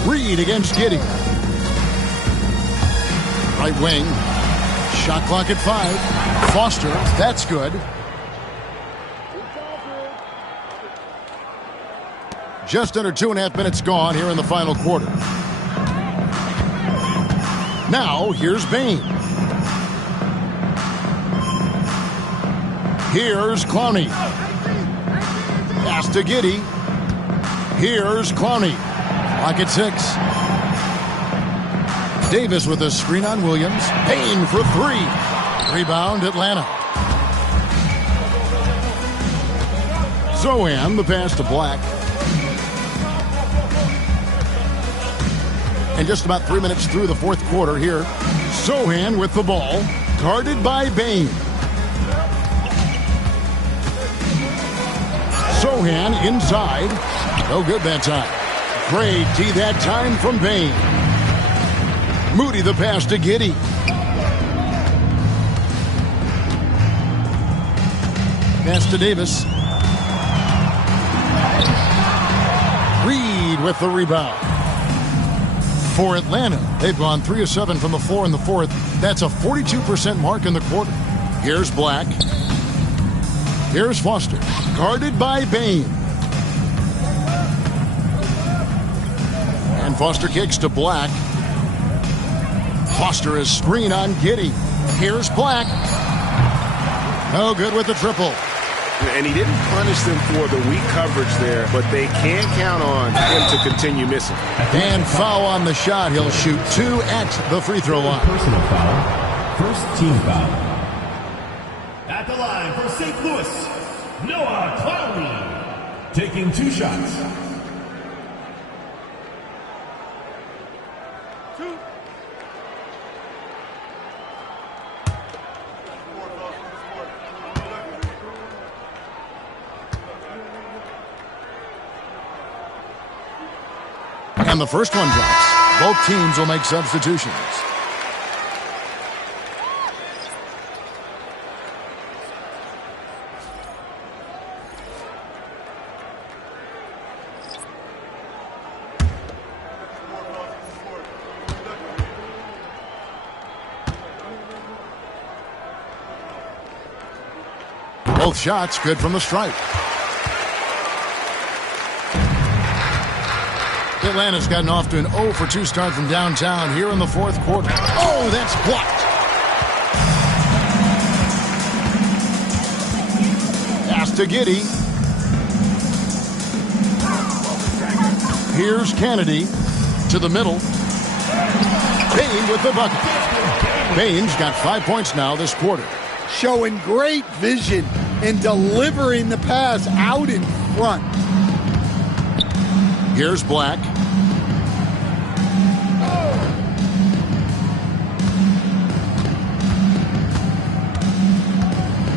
Reed against Giddey. Right wing. Shot clock at 5. Foster, that's good. Just under 2.5 minutes gone here in the final quarter. Now, here's Bain. Here's Clowney. Pass to Giddey. Here's Clowney. Clock at 6. Davis with a screen on Williams. Bain for 3. Rebound, Atlanta. Sohan, the pass to Black. And just about 3 minutes through the fourth quarter here. Sohan with the ball. Guarded by Bain. Sohan inside. No good that time. Great D that time from Bain. Moody the pass to Giddey. Pass to Davis. Reed with the rebound. For Atlanta, they've gone 3 of 7 from the floor in the fourth. That's a 42% mark in the quarter. Here's Black. Here's Foster. Guarded by Bain. And Foster kicks to Black. Foster is screen on Giddey. Here's Black. No good with the triple. And he didn't punish them for the weak coverage there, but they can count on him to continue missing. And foul on the shot. He'll shoot 2 at the free throw line. Personal foul. First team foul. At the line for St. Louis, Noah Clowney. Taking 2 shots. And the first one drops. Both teams will make substitutions. Both shots good from the stripe. Atlanta's gotten off to an 0 for 2 start from downtown here in the fourth quarter. Oh, that's blocked. Pass to Giddey. Here's Kennedy to the middle. Bain with the bucket. Bain's got 5 points now this quarter. Showing great vision and delivering the pass out in front. Here's Black.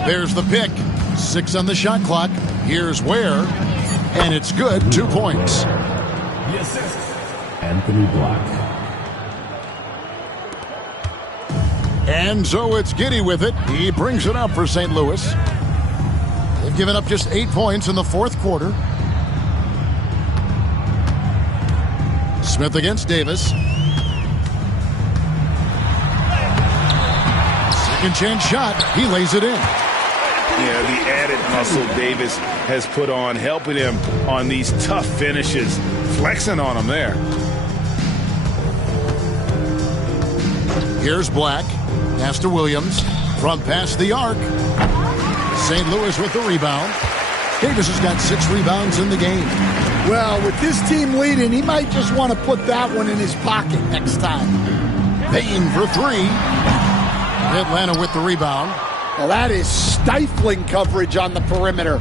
There's the pick. 6 on the shot clock. Here's Ware. And it's good. 2 points. The assist, Anthony Black. And so it's Giddey with it. He brings it up for St. Louis. They've given up just 8 points in the fourth quarter. Smith against Davis. Second chance shot. He lays it in. Yeah, the added muscle Davis has put on, helping him on these tough finishes, flexing on him there. Here's Black. Pass to Williams. From past the arc. St. Louis with the rebound. Davis has got 6 rebounds in the game. Well, with this team leading, he might just want to put that one in his pocket next time. Payne for 3. Atlanta with the rebound. Well, that is stifling coverage on the perimeter.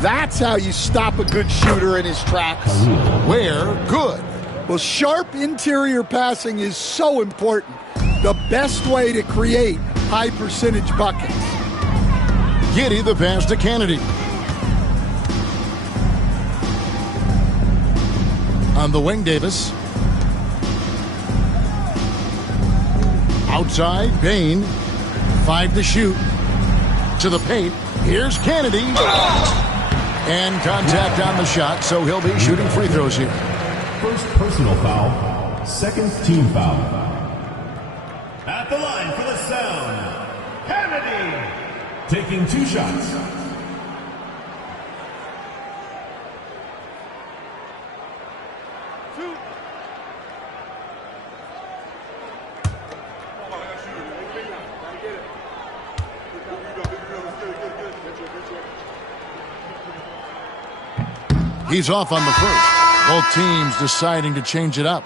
That's how you stop a good shooter in his tracks. Where? Good. Well, sharp interior passing is so important. The best way to create high percentage buckets. Giddey the pass to Kennedy. On the wing, Davis. Outside, Payne. 5 to shoot. To the paint. Here's Kennedy. And contact on the shot, so he'll be shooting free throws here. First personal foul, second team foul. At the line for the Sound, Kennedy, taking 2 shots. He's off on the first. Both teams deciding to change it up.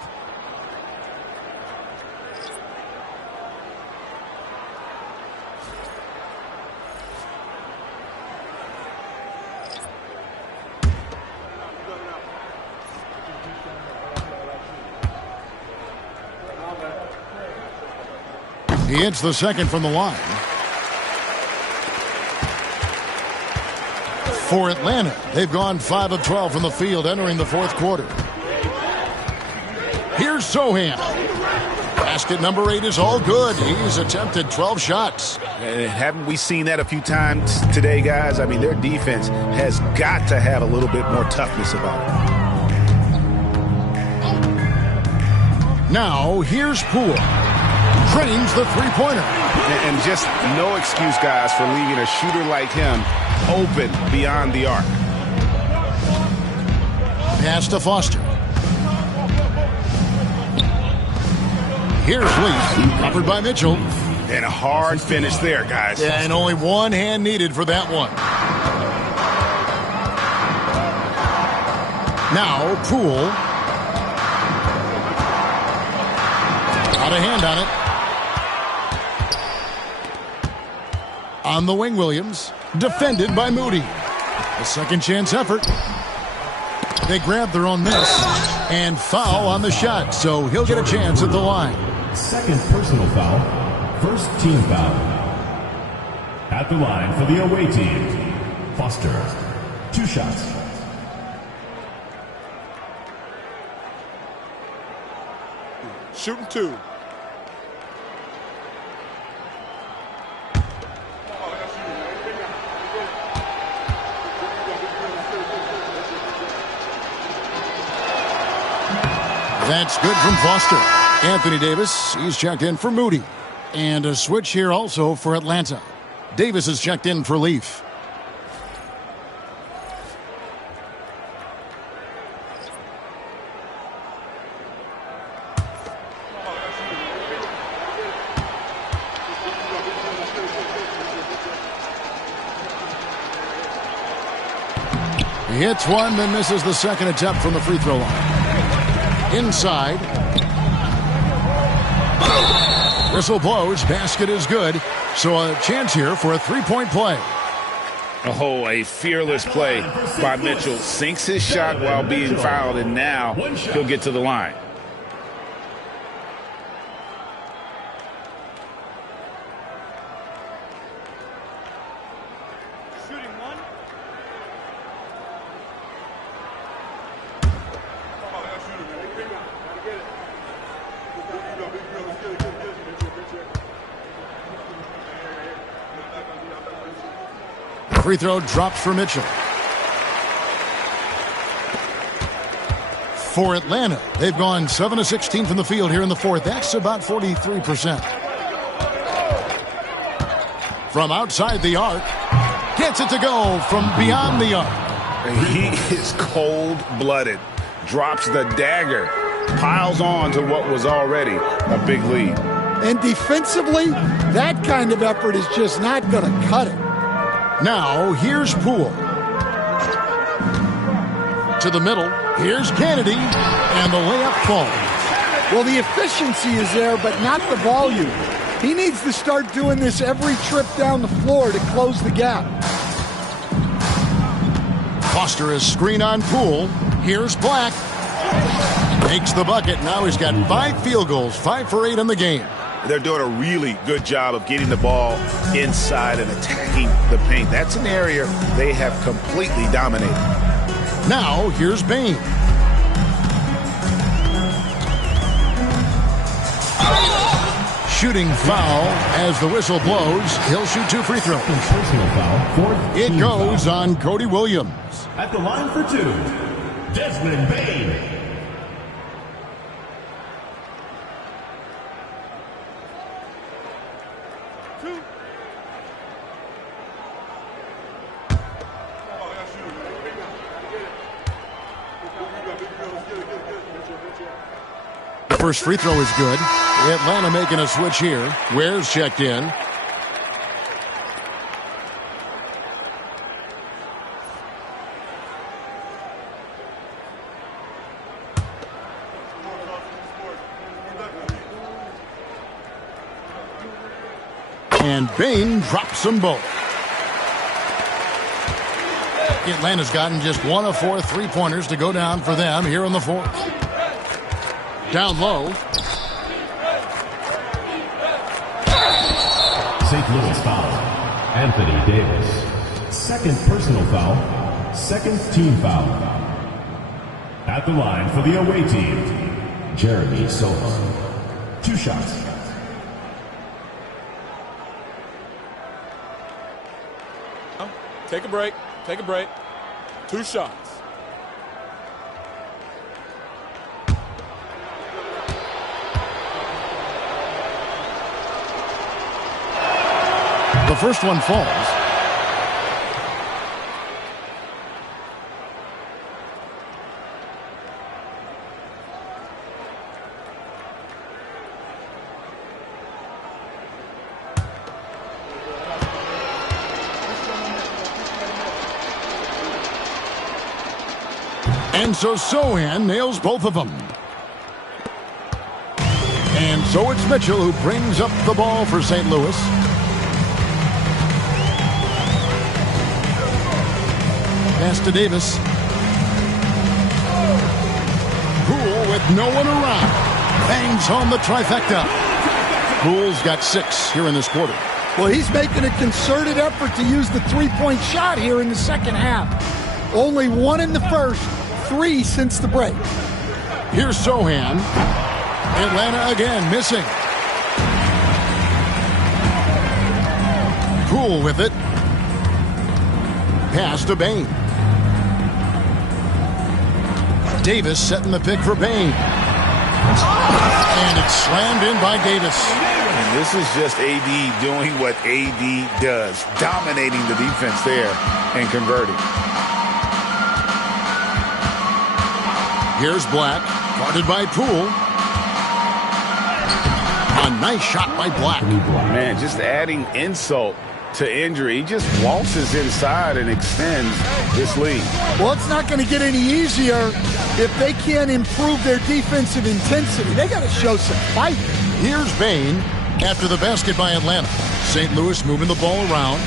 He hits the second from the line. For Atlanta, they've gone 5 of 12 from the field entering the 4th quarter. Here's Sohan. Basket number 8 is all good. He's attempted 12 shots. Haven't we seen that a few times today, guys? I mean, their defense has got to have a little bit more toughness about it. Now, here's Poole. Drains the three-pointer. And just no excuse, guys, for leaving a shooter like him open beyond the arc. Pass to Foster. Here's Leaf, covered by Mitchell. And a hard finish there, guys. Yeah, and only one hand needed for that one. Now, Poole. Got a hand on it. On the wing, Williams. Defended by Moody. A second chance effort. They grab their own miss and foul on the shot, so he'll get a chance at the line. Second personal foul, first team foul. At the line for the away team, Foster. 2 shots. Shooting 2. That's good from Foster. Anthony Davis, he's checked in for Moody. And a switch here also for Atlanta. Davis is checked in for Leaf. He hits one, then misses the second attempt from the free throw line. Inside. Whistle blows. Basket is good. So a chance here for a three-point play. Oh, a fearless play by Mitchell. Sinks his shot while being fouled, and now he'll get to the line. Free throw drops for Mitchell. For Atlanta, they've gone 7 of 16 from the field here in the 4th. That's about 43%. From outside the arc, Gets it to go from beyond the arc. He is cold-blooded. Drops the dagger. Piles on to what was already a big lead. And defensively, that kind of effort is just not going to cut it. Now, here's Poole. To the middle. Here's Kennedy. And the layup falls. Well, the efficiency is there, but not the volume. He needs to start doing this every trip down the floor to close the gap. Foster is screen on Poole. Here's Black. Makes the bucket. Now he's got 5 field goals, 5 for 8 in the game. They're doing a really good job of getting the ball inside and attacking the paint. That's an area they have completely dominated. Now, here's Bain. Shooting foul as the whistle blows. He'll shoot 2 free throws. Personal foul. It goes on Cody Williams. At the line for 2, Desmond Bain. First free throw is good. Atlanta making a switch here. Ware's checked in. And Bain drops them both. Atlanta's gotten just 1 of 4 3-pointers to go down for them here in the fourth. Down low. St. Louis foul. Anthony Davis. Second personal foul. Second team foul. At the line for the away team, Jeremy Sohan. 2 shots. Take a break. Take a break. 2 shots. The first one falls. And so Sohan nails both of them. And so it's Mitchell who brings up the ball for St. Louis. Pass to Davis. Poole with no one around. Bangs home the trifecta. Poole's got 6 here in this quarter. Well, he's making a concerted effort to use the three-point shot here in the second half. Only 1 in the first, 3 since the break. Here's Sohan. Atlanta again missing. Poole with it. Pass to Bain. Davis setting the pick for Bain. And it's slammed in by Davis. And this is just AD doing what AD does, dominating the defense there and converting. Here's Black, guarded by Poole. A nice shot by Black. Man, just adding insult to injury. He just waltzes inside and extends this lead. Well, it's not going to get any easier if they can't improve their defensive intensity. They got to show some fight. Here's Bain after the basket by Atlanta. St. Louis moving the ball around.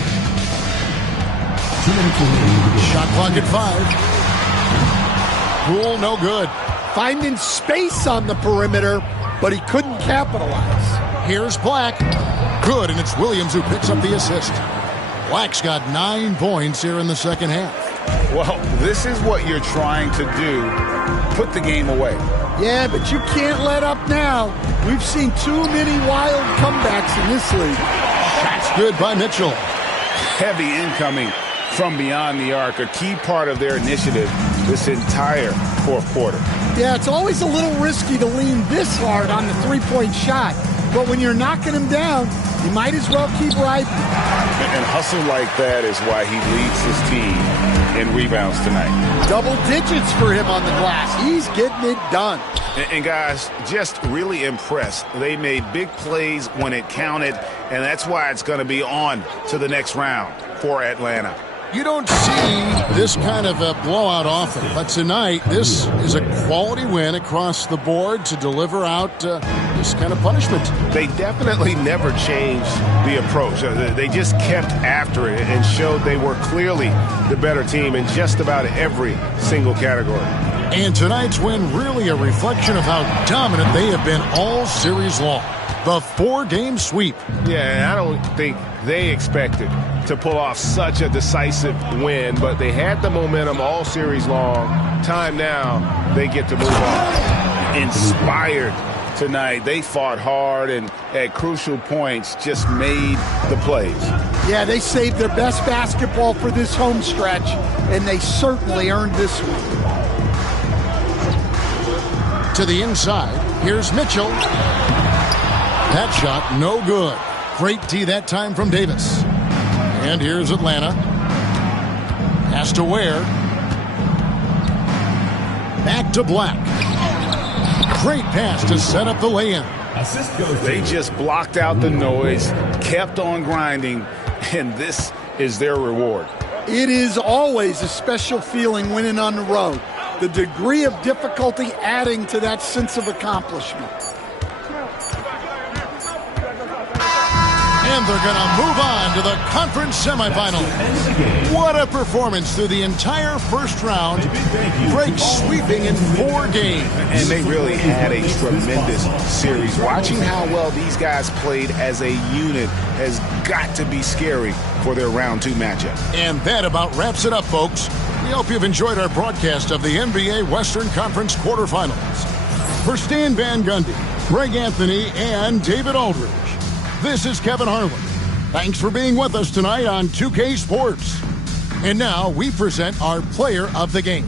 Shot clock at 5. Poole no good. Finding space on the perimeter, but he couldn't capitalize. Here's Black. Good, and it's Williams who picks up the assist. Black's got 9 points here in the second half. Well, this is what you're trying to do. Put the game away. Yeah, but you can't let up now. We've seen too many wild comebacks in this league. That's good by Mitchell. Heavy incoming from beyond the arc, a key part of their initiative this entire fourth quarter. Yeah, it's always a little risky to lean this hard on the three-point shot. But when you're knocking them down, You might as well keep riding. And hustle like that is why he leads his team in rebounds tonight. Double digits for him on the glass. He's getting it done. And guys, just really impressed. They made big plays when it counted, and that's why it's going to be on to the next round for Atlanta. You don't see this kind of a blowout often, but tonight this is a quality win across the board to deliver out this kind of punishment. They definitely never changed the approach. They just kept after it and showed they were clearly the better team in just about every single category. And tonight's win really a reflection of how dominant they have been all series long. The 4-game sweep. Yeah, and I don't think they expected to pull off such a decisive win, but they had the momentum all series long. Time now, they get to move on. Inspired tonight. They fought hard and at crucial points just made the plays. Yeah, they saved their best basketball for this home stretch, and they certainly earned this one. To the inside, here's Mitchell. That shot, no good. Great D that time from Davis. And here's Atlanta. Pass to Ware. Back to Black. Great pass to set up the lay-in. They just blocked out the noise, kept on grinding, and this is their reward. It is always a special feeling winning on the road. The degree of difficulty adding to that sense of accomplishment. And they're going to move on to the conference semifinals. What a performance through the entire first round. Break sweeping in 4 games. And they really had a tremendous series. Watching how well these guys played as a unit has got to be scary for their round 2 matchup. And that about wraps it up, folks. We hope you've enjoyed our broadcast of the NBA Western Conference quarterfinals. For Stan Van Gundy, Greg Anthony, and David Aldridge, this is Kevin Harlan. Thanks for being with us tonight on 2K Sports. And now we present our player of the game.